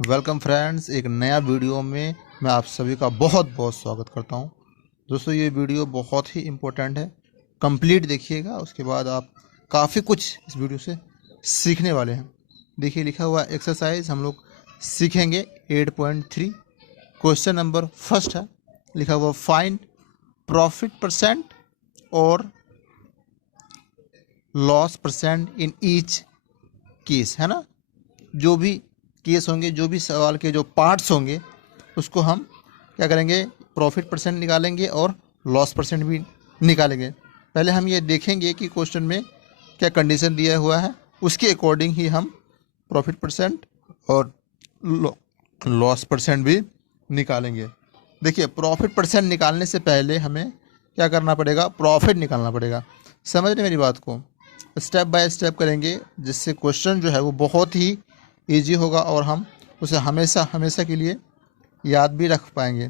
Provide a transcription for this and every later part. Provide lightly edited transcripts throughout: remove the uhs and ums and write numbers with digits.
Welcome friends, एक नया video में मैं आप सभी का बहुत बहुत स्वागत करता हूं। दोस्तों, ये वीडियो बहुत ही इम्पोर्टेंट है। कंप्लीट देखिएगा, उसके बाद आप काफ़ी कुछ इस वीडियो से सीखने वाले हैं। देखिए, लिखा हुआ एक्सरसाइज हम लोग सीखेंगे 8.3। क्वेश्चन नंबर फर्स्ट है, लिखा हुआ फाइंड प्रॉफिट परसेंट और loss percent in each case, है ना। जो भी केस होंगे, जो भी सवाल के जो पार्ट्स होंगे, उसको हम क्या करेंगे, प्रॉफिट परसेंट निकालेंगे और लॉस परसेंट भी निकालेंगे। पहले हम ये देखेंगे कि क्वेश्चन में क्या कंडीशन दिया हुआ है, उसके अकॉर्डिंग ही हम प्रॉफिट परसेंट और लॉस परसेंट भी निकालेंगे। देखिए, प्रॉफिट परसेंट निकालने से पहले हमें क्या करना पड़ेगा, प्रॉफिट निकालना पड़ेगा। समझ रहे मेरी बात को? स्टेप बाय स्टेप करेंगे, जिससे क्वेश्चन जो है वो बहुत ही ईजी होगा और हम उसे हमेशा हमेशा के लिए याद भी रख पाएंगे।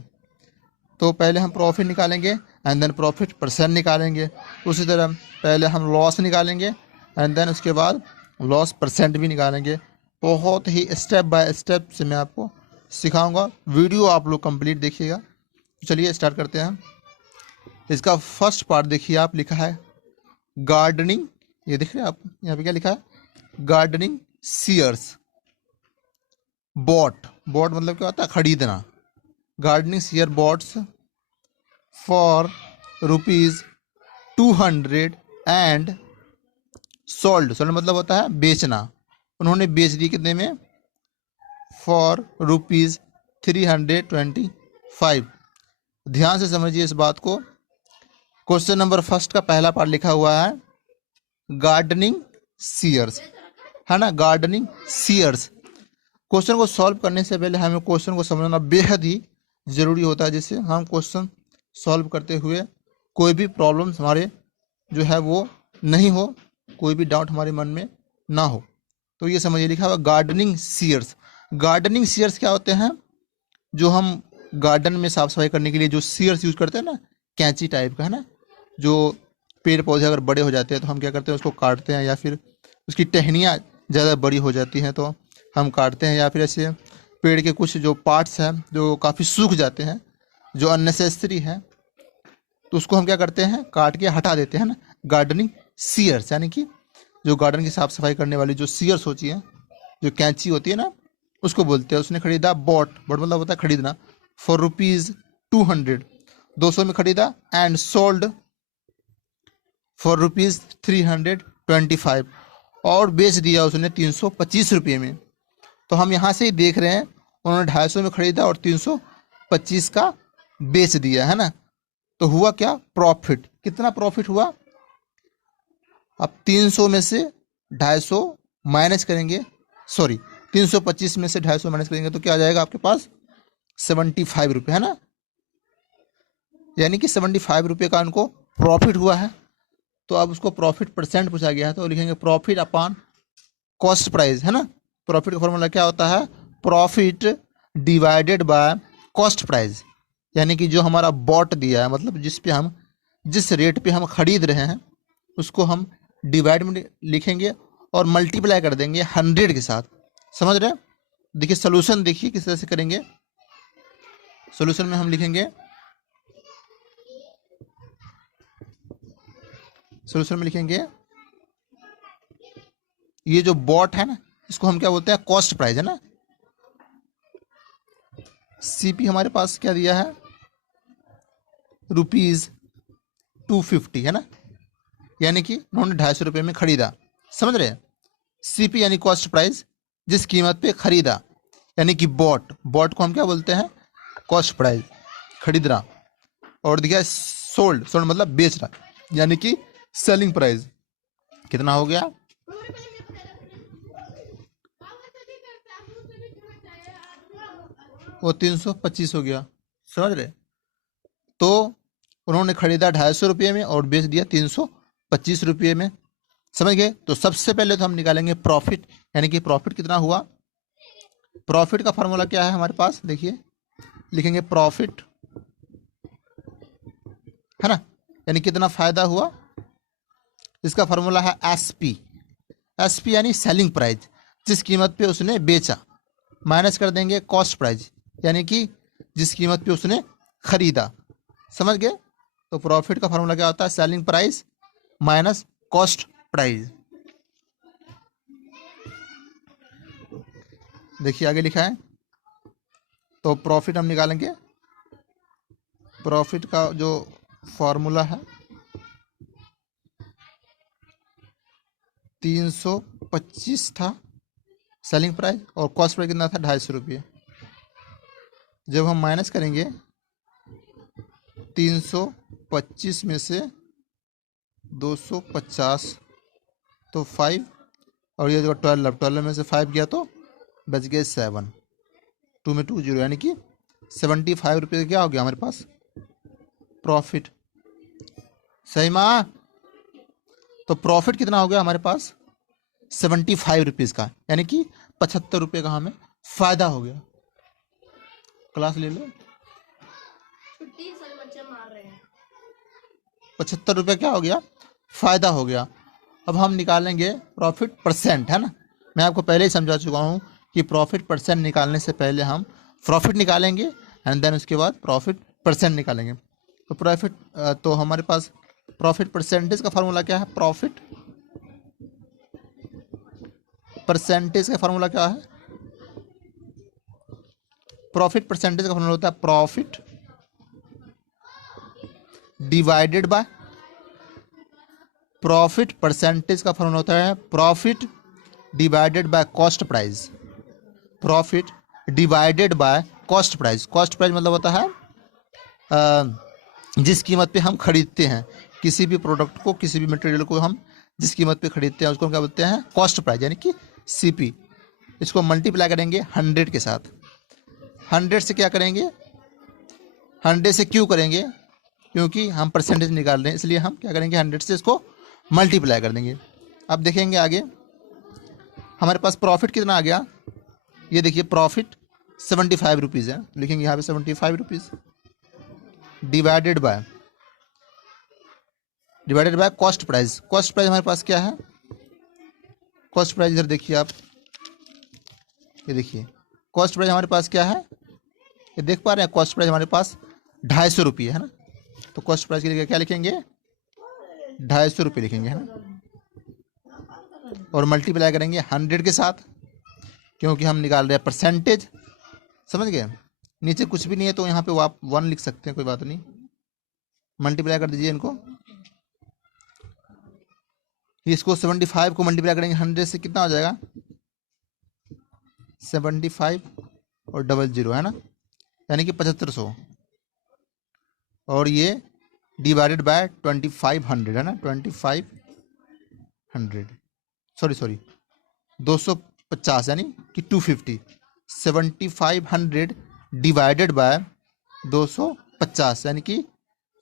तो पहले हम प्रॉफिट निकालेंगे एंड देन प्रॉफिट परसेंट निकालेंगे। उसी तरह पहले हम लॉस निकालेंगे एंड देन उसके बाद लॉस परसेंट भी निकालेंगे। बहुत ही स्टेप बाय स्टेप से मैं आपको सिखाऊंगा। वीडियो आप लोग कंप्लीट देखिएगा। तो चलिए स्टार्ट करते हैं। इसका फर्स्ट पार्ट देखिए, आप लिखा है गार्डनिंग। ये देख रहे हैं आप, यहाँ पे क्या लिखा है, गार्डनिंग सीयर्स बॉट। बॉट मतलब क्या होता है, खरीदना। Gardening shear bots for ₹200 and sold. Sold मतलब होता है बेचना। उन्होंने बेच दी कितने में, फॉर ₹325। ध्यान से समझिए इस बात को। क्वेश्चन नंबर फर्स्ट का पहला पार्ट लिखा हुआ है गार्डनिंग सीयर्स, है ना, गार्डनिंग सीयर्स। क्वेश्चन को सॉल्व करने से पहले हमें क्वेश्चन को समझना बेहद ही ज़रूरी होता है, जिससे हम क्वेश्चन सॉल्व करते हुए कोई भी प्रॉब्लम्स हमारे जो है वो नहीं हो, कोई भी डाउट हमारे मन में ना हो। तो ये समझिए, लिखा हुआ गार्डनिंग सीयर्स। गार्डनिंग सीयर्स क्या होते हैं, जो हम गार्डन में साफ सफाई करने के लिए जो सीयर्स यूज करते हैं ना, कैंची टाइप का, है ना। जो पेड़ पौधे अगर बड़े हो जाते हैं तो हम क्या करते हैं, उसको काटते हैं, या फिर उसकी टहनियाँ ज़्यादा बड़ी हो जाती हैं तो हम काटते हैं, या फिर ऐसे पेड़ के कुछ जो पार्ट्स हैं जो काफ़ी सूख जाते हैं, जो अननेसेसरी है, तो उसको हम क्या करते हैं, काट के हटा देते हैं ना। गार्डनिंग सीयर्स यानी कि जो गार्डन की साफ सफाई करने वाली जो सीयर्स होती है, जो कैंची होती है ना, उसको बोलते हैं। उसने खरीदा बॉट, बॉट मतलब होता है खरीदना, फॉर ₹200, 200 में खरीदा, एंड सोल्ड फॉर ₹325, और बेच दिया उसने 325 रुपये में। तो हम यहाँ से ही देख रहे हैं, उन्होंने 250 में खरीदा और 325 का बेच दिया, है ना। तो हुआ क्या, प्रॉफिट। कितना प्रॉफिट हुआ, अब 300 में से 250 माइनस करेंगे, सॉरी 325 में से 250 माइनस करेंगे तो क्या आ जाएगा आपके पास, 75 रुपये, है ना। यानी कि 75 रुपये का उनको प्रॉफिट हुआ है। तो अब उसको प्रॉफिट परसेंट पूछा गया है तो लिखेंगे प्रॉफिट अपॉन कॉस्ट प्राइस, है ना। प्रॉफिट का फॉर्मूला क्या होता है, profit divided by cost price. यानी कि जो हमारा बॉट दिया है, मतलब जिस पे हम, जिस रेट पे हम खरीद रहे हैं, उसको हम डिवाइड में लिखेंगे और मल्टीप्लाई कर देंगे 100 के साथ। समझ रहे हैं? देखिए सोल्यूशन, देखिए किस तरह से करेंगे। सोल्यूशन में हम लिखेंगे, सोल्यूशन में लिखेंगे ये जो बॉट है ना, इसको हम क्या बोलते हैं, कॉस्ट प्राइस, है ना। सीपी हमारे पास क्या दिया है, ₹250, है ना। यानी कि उन्होंने 250 रुपये में खरीदा। समझ रहे हैं? सीपी यानी कॉस्ट प्राइस, जिस कीमत पे खरीदा, यानी कि बॉट। बॉट को हम क्या बोलते हैं, कॉस्ट प्राइस, खरीदना। और दिया सोल्ड, सोल्ड मतलब बेचना, यानी कि सेलिंग प्राइस। कितना हो गया, वो 325 हो गया। समझ रहे? तो उन्होंने खरीदा 250 रुपये में और बेच दिया 325 रुपये में। समझ गए? तो सबसे पहले तो हम निकालेंगे प्रॉफिट, यानी कि प्रॉफिट कितना हुआ। प्रॉफिट का फॉर्मूला क्या है हमारे पास, देखिए लिखेंगे प्रॉफिट, है ना, यानी कितना फायदा हुआ। इसका फॉर्मूला है एसपी। एसपी यानी सेलिंग प्राइस, जिस कीमत पे उसने बेचा। माइनस कर देंगे कॉस्ट प्राइस, यानी कि जिस कीमत पे उसने खरीदा। समझ गए? तो प्रॉफिट का फॉर्मूला क्या होता है? Selling price minus cost price. देखिए आगे लिखा है, तो प्रॉफिट हम निकालेंगे। प्रॉफिट का जो फॉर्मूला है 325 था सेलिंग प्राइस, और कॉस्ट प्राइस कितना था? 250 रुपये। जब हम माइनस करेंगे 325 में से 250 तो 5, और ये जो 12 में से 5 गया तो बच गए 7, 2 में 2 0, यानी कि 75 रुपये क्या हो गया हमारे पास? प्रॉफिट। सही माँ? तो प्रॉफिट कितना हो गया हमारे पास? 75 रुपीज़ का, यानी कि 75 रुपये का हमें फायदा हो गया। क्लास ले लो। 75 रुपये क्या हो गया? फायदा हो गया। अब हम निकालेंगे प्रॉफिट परसेंट, है ना। मैं आपको पहले ही समझा चुका हूँ कि प्रॉफिट परसेंट निकालने से पहले हम प्रॉफिट निकालेंगे एंड देन उसके बाद प्रॉफिट परसेंट निकालेंगे। तो प्रॉफिट, तो हमारे पास प्रॉफिट परसेंटेज का फार्मूला क्या है? प्रॉफिट परसेंटेज का फार्मूला क्या है? प्रॉफिट परसेंटेज का फार्मूला होता है profit divided by, profit percentage का फार्मूला होता है profit divided by cost price. Profit divided by cost price. Cost price मतलब होता है जिस कीमत पे हम खरीदते हैं किसी भी प्रोडक्ट को, किसी भी मटेरियल को हम जिस कीमत पे खरीदते हैं उसको क्या बोलते हैं? कॉस्ट प्राइस, यानी कि सीपी। इसको मल्टीप्लाई करेंगे 100 के साथ। 100 से क्या करेंगे? 100 से क्यों करेंगे? क्योंकि हम परसेंटेज निकाल रहे हैं, इसलिए हम क्या करेंगे? 100 से इसको मल्टीप्लाई कर देंगे। अब देखेंगे आगे हमारे पास प्रॉफिट कितना आ गया। ये देखिए प्रॉफिट 75 रुपीज़ है, लिखेंगे यहाँ पे 75 rupees divided by cost price. Cost price हमारे पास क्या है? कॉस्ट प्राइस इधर देखिए आप, ये देखिए कॉस्ट प्राइस हमारे पास क्या है? ये देख पा रहे हैं? कॉस्ट प्राइस हमारे पास 250 रुपये है ना। तो कॉस्ट प्राइस के लिए क्या लिखेंगे? 250 रुपये लिखेंगे, है ना। और मल्टीप्लाई करेंगे 100 के साथ, क्योंकि हम निकाल रहे हैं परसेंटेज। समझ गए? नीचे कुछ भी नहीं है तो यहाँ पे आप 1 लिख सकते हैं, कोई बात नहीं। मल्टीप्लाई कर दीजिए इनको। इसको 75 को मल्टीप्लाई करेंगे 100 से, कितना हो जाएगा? 75 और 00, है ना, यानी कि 7500। और ये डिवाइडेड बाय 2500, है ना, 2500, सॉरी 250, यानी कि 250। 7500 डिवाइडेड बाय 250, यानी कि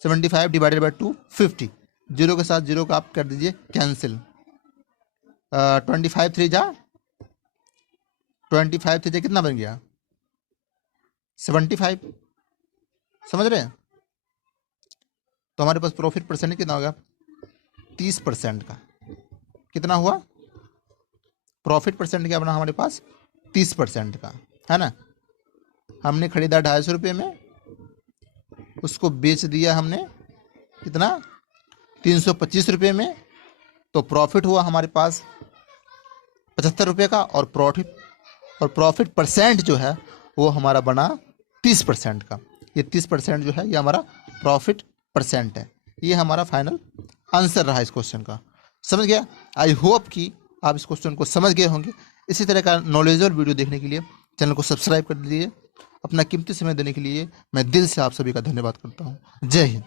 75 डिवाइडेड बाय 250। जीरो के साथ जीरो का आप कर दीजिए कैंसिल। 25 3 जा कितना बन गया? 75। समझ रहे हैं? तो हमारे पास प्रॉफिट परसेंट कितना होगा? 30% का। कितना हुआ? प्रॉफिट परसेंट क्या बना हमारे पास? 30% का, है ना। हमने खरीदा 250 रुपये में, उसको बेच दिया हमने कितना? 325 रुपये में। तो प्रॉफिट हुआ हमारे पास 75 रुपये का, और प्रॉफिट परसेंट जो है वो हमारा बना 30% का। ये 30% जो है ये हमारा प्रॉफिट परसेंट है। ये हमारा फाइनल आंसर रहा इस क्वेश्चन का। समझ गया? आई होप कि आप इस क्वेश्चन को समझ गए होंगे। इसी तरह का नॉलेजेबल वीडियो देखने के लिए चैनल को सब्सक्राइब कर दीजिए। अपना कीमती समय देने के लिए मैं दिल से आप सभी का धन्यवाद करता हूँ। जय हिंद।